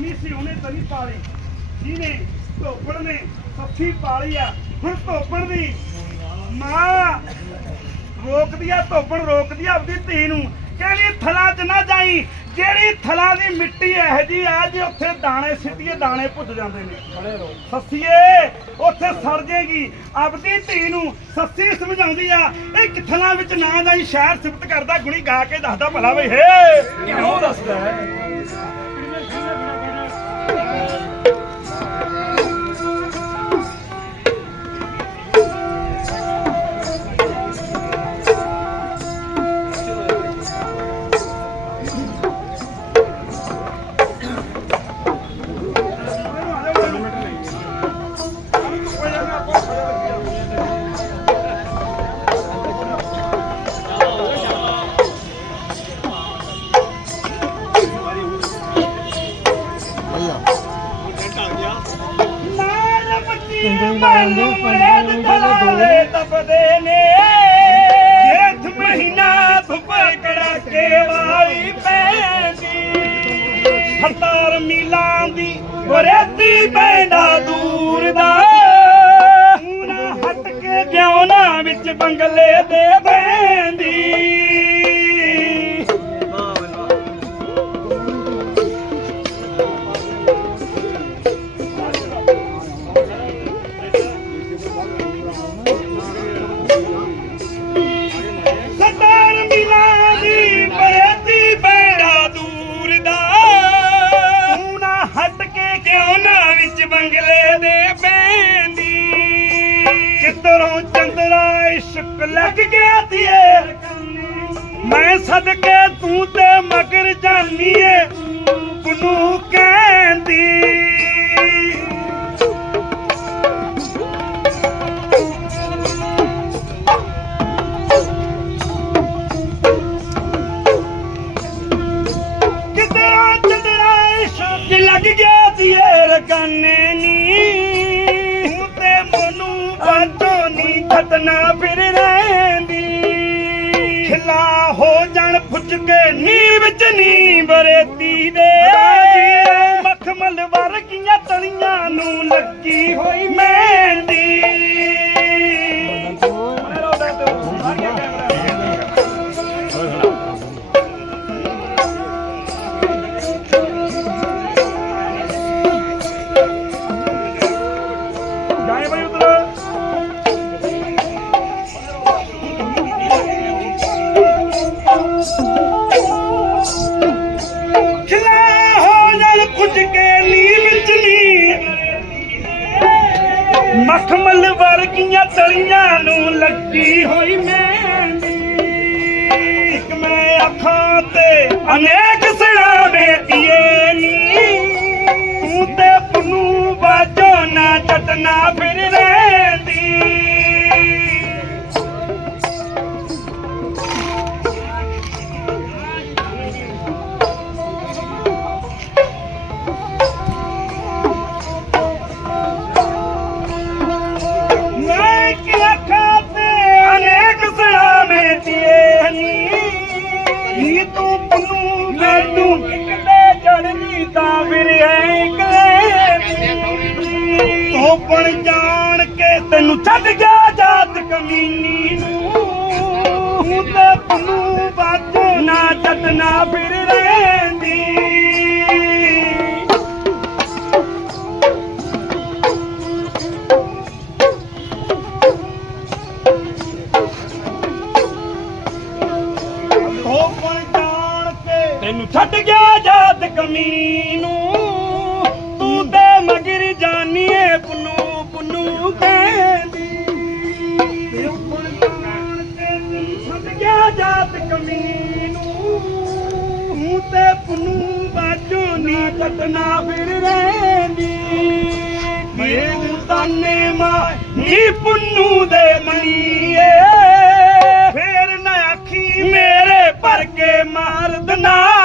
ਜਿਹਨੇ ਜੰਮੀ ਸੀ ਉਹਨੇ ਤਨੀ ਪਾਲੀ। ਜਿਹਨੇ ਧੋਪੜ ਨੇ ਸੱਥੀ ਪਾਲੀ ਆ। ਹੁਣ ਧੋਪੜ ਦੀ ਮਾਂ ਰੋਕਦੀ ਆ ਧੋਪੜ ਰੋਕਦੀ ਆ ਆਪਦੀ ਧੀ ਨੂੰ। ਕਹਿੰਦੀ ਥਲਾ 'ਚ ਨਾ ਜਾਈ। ਜਿਹੜੀ ਥਲਾ ਦੀ ਮਿੱਟੀ ਇਹੋ ਜੀ ਆ ਜੇ ਉੱਥੇ ਦਾਣੇ ਸਿੱਟੀਏ ਦਾਣੇ ਭੁੱਜ ਜਾਂਦੇ ਨੇ। ਸੱਸੀਏ ਉੱਥੇ ਸੜ ਜੇਗੀ। ਆਪਦੀ ਧੀ ਨੂੰ ਸੱਸੀ ਸਮਝਾਉਂਦੀ ਆ ਇਹ ਥਲਾਂ ਵਿੱਚ ਨਾ ਜਾਈ? ਸ਼ਹਿਰ ਸਿਫਤ ਕਰਦਾ ਗੁਣੀ ਗਾ ਕੇ ਦੱਸਦਾ ਭਲਾ ਬਈ ਹੇ! ਕਿਉਂ ਦੱਸਦਾ ਤਪਦੇ ਨੇ। ਜੇਠ ਮਹੀਨਾ ਧੁੱਪ ਕੜਾਕੇ ਵਾਲੀ ਪੈਂਦੀ। ਹਤਾਰ ਮੀਲਾਂ ਦੀ ਵਰੇਤੀ ਪੈਂਦਾ ਦੂਰ ਦਾ। ਹਟ ਕੇ ਨਾ ਵਿੱਚ ਬੰਗਲੇ ਦੇ ਬੈਂਦੀ ਵਿੱਚ ਦੇ ਬੈਂਦੀ। ਕਿਧਰੋਂ ਚੰਦਰਾ ਇਸ਼ਕ ਲੱਗ ਗਿਆ ਧੀਏ? ਮੈਂ ਸਦਕੇ ਤੂੰ ਤੇ ਮਗਰ ਜਾਨੀਏ, ਪੁਨੂ ਕਹਿੰਦੀ। ਰਕਾਨੇ ਨੀ ਤੂੰ ਤੇ ਮਨੂੰ ਬਾਝੋਂ ਨੀ ਖਤਨਾ ਫਿਰ ਰਹਿੰਦੀ। ਖਿਲਾ ਹੋ ਜਾਣ ਫੁੱਜ ਕੇ ਨੀ ਵਿੱਚ ਨੀ ਬਰੇਤੀ ਦੇ। ਮਖਮਲ ਵਰਗੀਆਂ ਤਲੀਆਂ ਨੂੰ ਲੱਗੀ ਹੋਈ ਮਹਿੰਦੀ। ਮਖਮਲ ਤਲੀਆਂ ਨੂੰ ਲੱਗੀ ਹੋਈ ਮੈਂ ਇੱਕ ਮੈਂ ਅੱਖਾਂ ਤੇ ਅਨੇਕ ਸੜਾ ਬੇਟੀਏ ਨੀ। ਤੂੰ ਤੇ ਪੁੰਨੂ ਬਾਜੋ ਨਾ ਟਟਨਾ ਫਿਰ ਰਹਿੰਦੀ। ਮੈਂ ਕਿ ਅੱਖਾਂ ਤੇ? ਅਨੇਕ ਸੜਾ ਬੇਟੀਏ ਨੀ ਤੂੰ ਪੁੰਨੂ ਮੈਨੂੰ ਕਿਤੇ ਚੜਨੀ ਤਾਂ ਫਿਰ ਐ ਧੋਪਣ ਜਾਣ ਕੇ ਤੈਨੂੰ ਛੱਡ ਗਿਆ ਜਾਤ ਕਮੀਨੀ ਨੂੰ। ਤੂੰ ਤੇ ਪੁੰਨੂ ਬਾਜੋ ਨਾ ਚੱਟਣਾ ਫਿਰ ਰਹਿੰਦੀ। ਛੱਡ ਗਿਆ ਜਾਤ ਕਮੀਨੂ ਤੂੰ ਤੇ ਮਗਰ ਜਾਨੀਏ ਪੁੰਨੂ ਪੁੰਨੂ ਕਹਿੰਦੀ। ਛੱਡ ਗਿਆ ਜਾਤ ਕਮੀਨੂ ਤੂੰ ਤੇ ਪੁੰਨੂ ਬਾਜੋ ਨੀ ਕੱਟਣਾ ਫਿਰ ਰਹਿੰਦੀ। ਮੈਨੂੰ ਤਾਨੇ ਮਾਂ ਨੀ ਪੁੰਨੂ ਦੇ ਮਨੀਏ। ਫੇਰ ਨਾ ਆਖੀ ਮੇਰੇ ਪਰ ਕੇ ਮਾਰਦ ਨਾਲੀ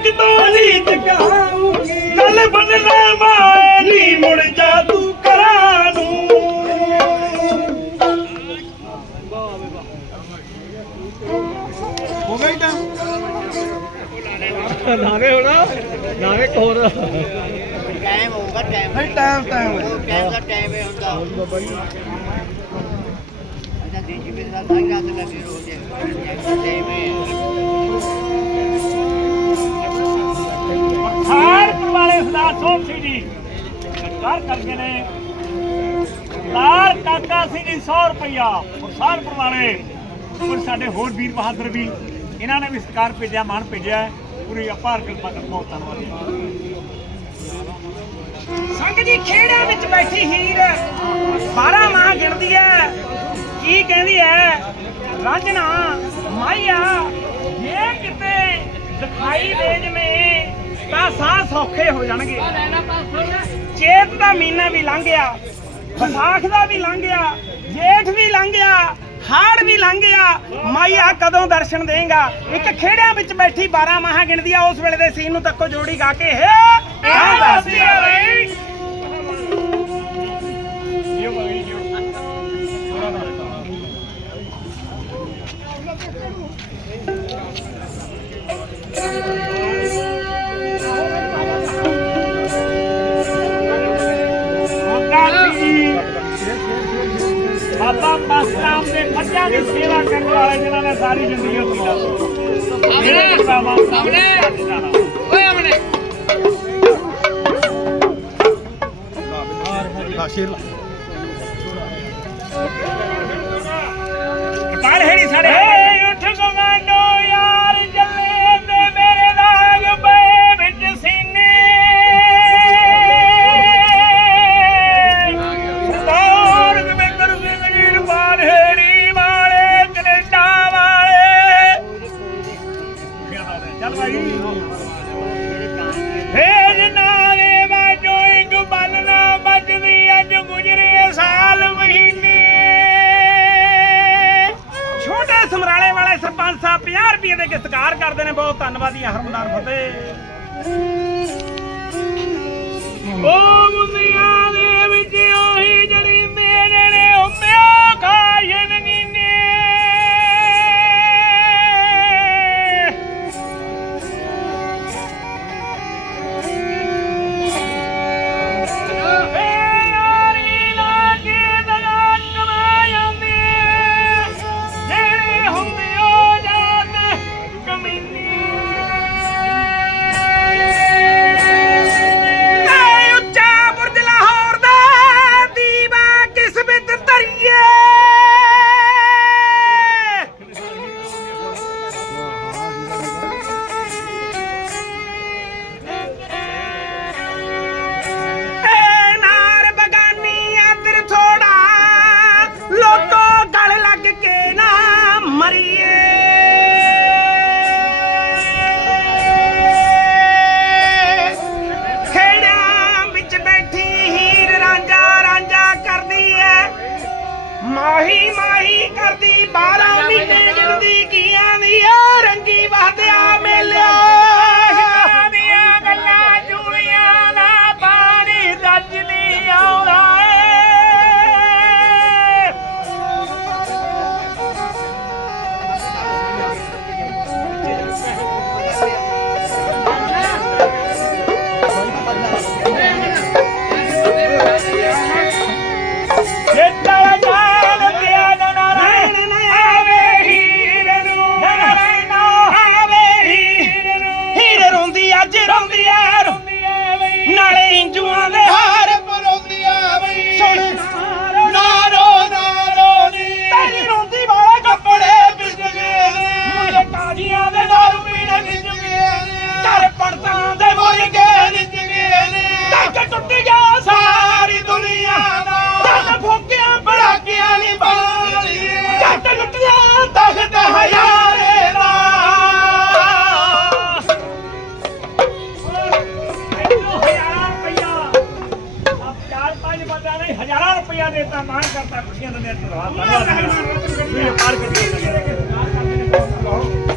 ਨਹੀਂ ਚਕਾਉਂਗੀ ਗੱਲ ਬੰਨਣਾ ਮਾਏ ਨੀ ਮੁੜ ਜਾ ਤੂੰ ਕਰਾਂ ਨੂੰ ਨਾਵੇਂ ਹੋਣਾ ਨਾਵੇਂ ਕੋਰ ਟਾਈਮ ਹੋਊਗਾ ਟਾਈਮ ਫਿਰ ਟਾਈਮ ਟਾਈਮ ਟਾਈਮ ਦਾ ਟਾਈਮ ਹੀ ਹੁੰਦਾ ਅੱਛਾ ਦੇਜੀ ਮੇਰੇ ਨਾਲ ਸਾਰੀ ਰਾਤ ਲੱਗੇ ਰੋਦੇ ਟਾਈਮ ਹੈ ਹਾਰ ਵਾਲੇ ਸਰਦਾਰ ਸੋਮ ਸਿੰਘ ਜੀ। ਸਰਕਾਰ ਕਰਕੇ ਨੇ। ਲਾਰ ਕਾਕਾ ਸਿੰਘ ਜੀ 100 ਰੁਪਇਆ ਹੁਸਾਨਪੁਰ ਵਾਲੇ। ਔਰ ਸਾਡੇ ਹੋਰ ਵੀਰ ਬਹਾਦਰ ਵੀ, ਇਹਨਾਂ ਨੇ ਵੀ ਸਰਕਾਰ ਭੇਜਿਆ, ਮਾਨ ਭੇਜਿਆ ਪੂਰੀ ਅਪਾਰ ਕਿਰਪਾ ਕਰ ਬਹੁਤ ਧੰਨਵਾਦ। ਸੰਗ ਜੀ ਖੇੜਿਆਂ ਵਿੱਚ ਬੈਠੀ ਹੀਰ 12 ਮਾਂ ਗਿਣਦੀ ਹੈ। ਕੀ ਕਹਿੰਦੀ ਹੈ? ਰਾਂਝਣਾ ਮਾਈਆ, ਇਹ ਕਿਤੇ ਦਿਖਾਈ ਦੇ ਜਵੇਂ ਤਾਂ ਸਾਹ ਸੌਖੇ ਹੋ ਜਾਣਗੇ। ਚੇਤ ਦਾ ਮਹੀਨਾ ਵੀ ਲੰਘ ਗਿਆ, ਵਿਸਾਖ ਦਾ ਵੀ ਲੰਘ ਗਿਆ, ਜੇਠ ਵੀ ਲੰਘ ਗਿਆ, ਹਾੜ ਵੀ ਲੰਘ ਗਿਆ। ਮਾਈਆ ਕਦੋਂ ਦਰਸ਼ਨ ਦੇਗਾ? ਇੱਕ ਖੇੜਿਆਂ ਵਿੱਚ ਬੈਠੀ 12 ਮਾਹਾਂ ਗਿਣਦੀ ਆ, ਉਸ ਵੇਲੇ ਦੇ ਸੀਨ ਨੂੰ ਤੱਕੋ ਜੋੜੀ ਗਾ ਕੇ, ਹੈ ਆ ਦੱਸਿਆ ਬਈ ਬਾਬਾ ਪਾਸਰਾਮ ਦੇ ਬੱਚਿਆਂ ਦੀ ਸੇਵਾ ਕਰਨ ਵਾਲੇ ਜਿਨ੍ਹਾਂ ਨੇ ਸਾਰੀ ਜ਼ਿੰਦਗੀ ਉੱਥੇ ਲਾ ਦਿੱਤੀ ਸਾਹਮਣੇ ਓਏ ਅਮਨੇ ਕਾਲ ਹੈੜੀ ਸਾਡੇ ਚੱਲ ਭਾਈ। ਫੇਰ ਨਾਲੇ ਵਾਜੋ ਇੱਕ ਬੰਨਣਾ ਵੱਜਦੀ ਅੱਜ ਗੁਜਰੇ ਸਾਲ ਮਹੀਨੇ। ਛੋਟੇ ਸਮਰਾਲੇ ਵਾਲੇ ਸਰਪੰਚ ਸਾਹਿਬ 50 ਰੁਪਏ ਦੇ ਕੇ ਕਰਦੇ ਨੇ। ਬਹੁਤ ਧੰਨਵਾਦੀ ਆ, ਹਰਮਦਾਰ ਫਤਿਹ। ਉਹ ਮੁੰਦਿਆਂ ਦੇ ਵਿੱਚ ਉਹੀ ਜੜੀ ਮੇਰੇ ਨੇ ਉੱਪਿਆ ਖਾਇਨ ਗਿਨੇ ਰੁਪਇਆ ਦੇਤਾ ਮਾਨ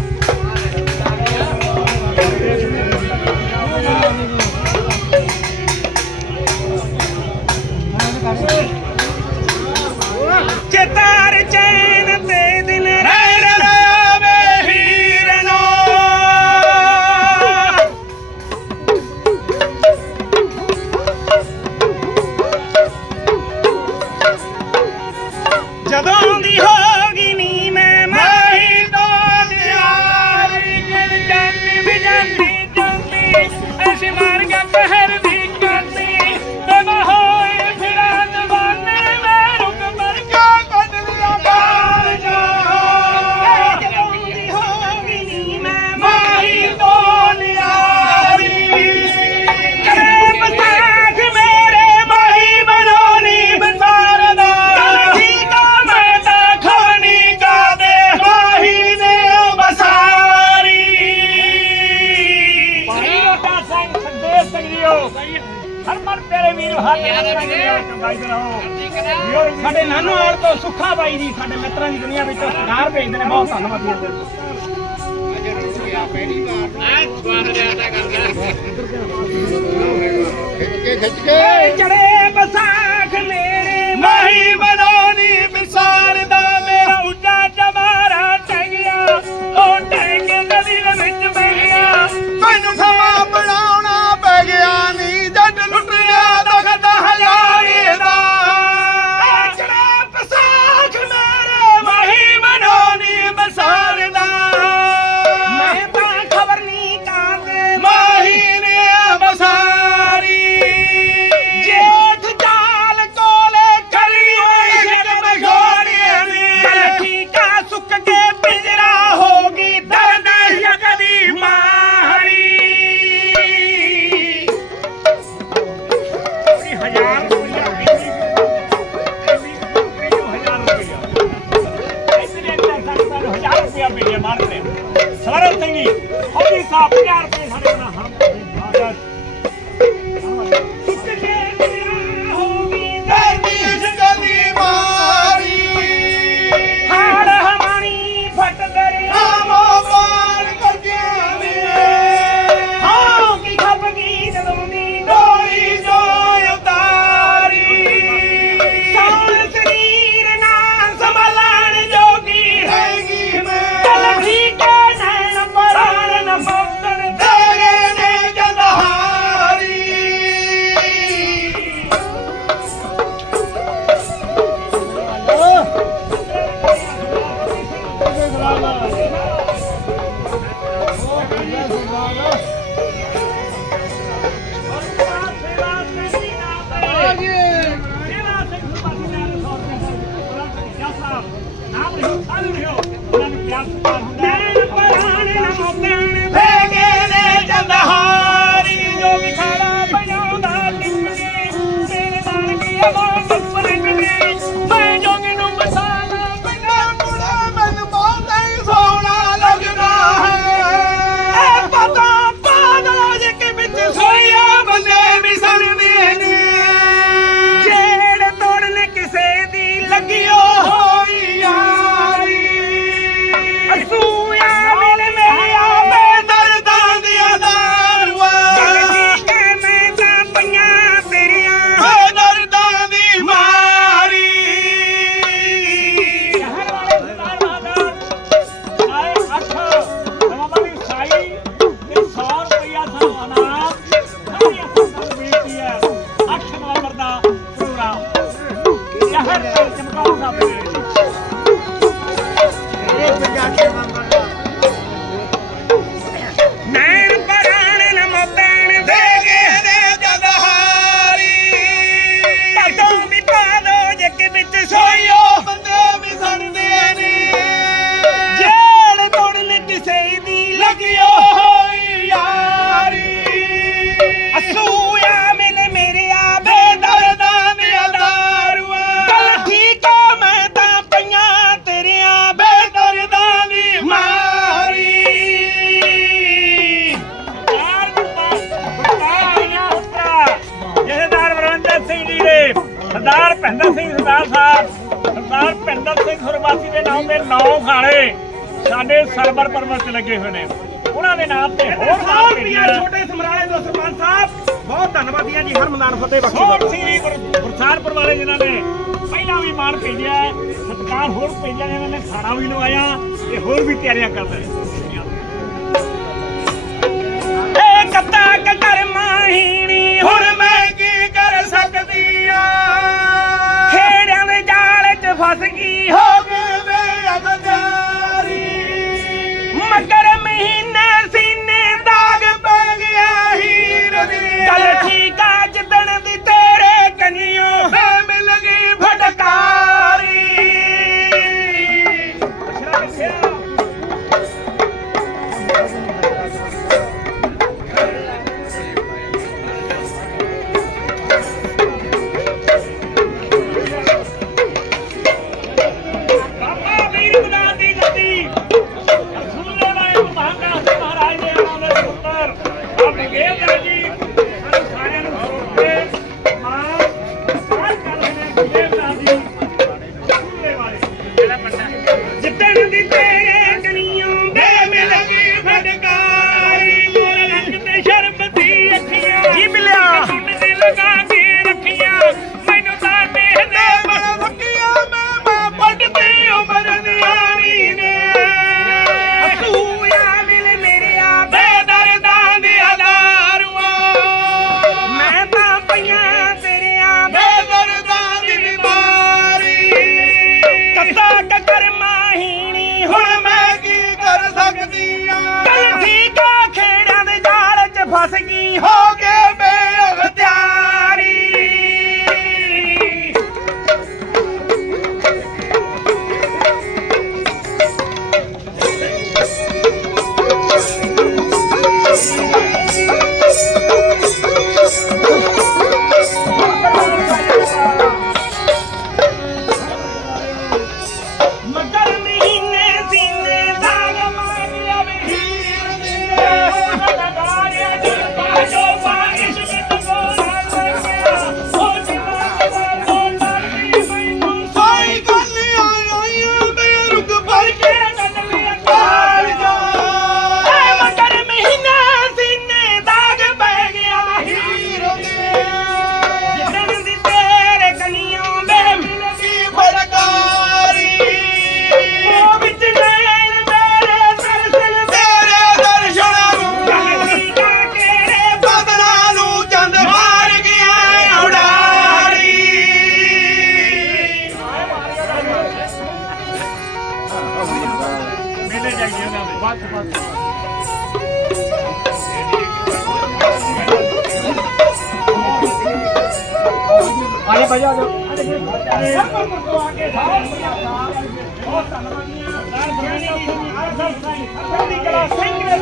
ਹਰਮਨ ਪਿਆਰੇ ਵੀਰ ਹੱਥ ਲਾਓ ਸਾਡੇ ਨਾਨੂ ਆੜ ਤੋਂ ਸੁੱਖਾ ਬਾਈ ਜੀ ਸਾਡੇ ਮਿੱਤਰਾਂ ਦੀ ਦੁਨੀਆ ਵਿੱਚ ਸਤਿਕਾਰ ਭੇਜਦੇ ਨੇ ਬਹੁਤ ਧੰਨਵਾਦ ਜੀ। ਪਹਿਲੀ ਵਾਰ ਅੱਜ ਬਾਹਰ ਜਾਂਦਾ ਕਰਦਾ ਖਿੱਚ ਕੇ ਖਿੱਚ ਕੇ ਚੜੇ ਬਸਾਖ ਮੇਰੇ ਮਾਹੀ ਬਣਾਉਣੀ ਵਿਸਾਰ ਦਾ ਮੇਰਾ ਉੱਚਾ ਜਮਾਰਾ ਟੰਗਿਆ ਉਹ ਟੰਗ ਨਦੀ ਵਿੱਚ ਬਹਿ ਗਿਆ ਮੈਨੂੰ ਸਮਾਂ ਬਣਾ ਵਿੱਚ ਸੋਈਓ ਬੰਦੇ ਵੀ ਸੜਦੇ ਭਿੰਦਰ ਸਿੰਘ ਸੁਰਵਾਸੀ ਦੇ ਨਾਮ ਦੇ ਨੌ ਖਾਣੇ ਸਾਡੇ ਸਰਵਰ ਪਰਮਤ ਲੱਗੇ ਹੋਏ ਨੇ। ਉਹਨਾਂ ਦੇ ਨਾਮ ਤੇ ਹੋਰ ਮਾਲ ਪਈ ਛੋਟੇ ਸਮਰਾਲੇ ਦੇ ਸਰਪੰਚ ਸਾਹਿਬ ਬਹੁਤ ਧੰਨਵਾਦੀ ਜੀ ਹਰਮਨਾਨ ਫਤਿਹ ਬਖਸ਼ੀ ਹੋਰ ਸ੍ਰੀ ਗੁਰਸਾਰ ਪਰਵਾਲੇ ਜਿਨ੍ਹਾਂ ਨੇ ਪਹਿਲਾਂ ਵੀ ਮਾਨ ਭੇਜਿਆ ਸਤਕਾਰ ਹੋਰ ਭੇਜਿਆ ਨੇ ਇਹਨਾਂ ਨੇ ਖਾਣਾ ਵੀ ਲਵਾਇਆ ਤੇ ਹੋਰ ਵੀ ਤਿਆਰੀਆਂ ਕਰ ਸਕਦੀ ਫਸ ਗਈ ਹੋ ਗਏ ਅਗਨ ಬಂದಿದೆ ਪਾਣੀ ਭਜਾ ਦਿਓ ਬਹੁਤ ਧੰਨਵਾਦੀ ਹਾਂ ਸਰਦਾਰ ਬੁਰਾਣੀ ਜੀ। ਹਰ ਸਰ ਸਾਡੀ ਕਲਾ ਸਿੰਘ ਦੇ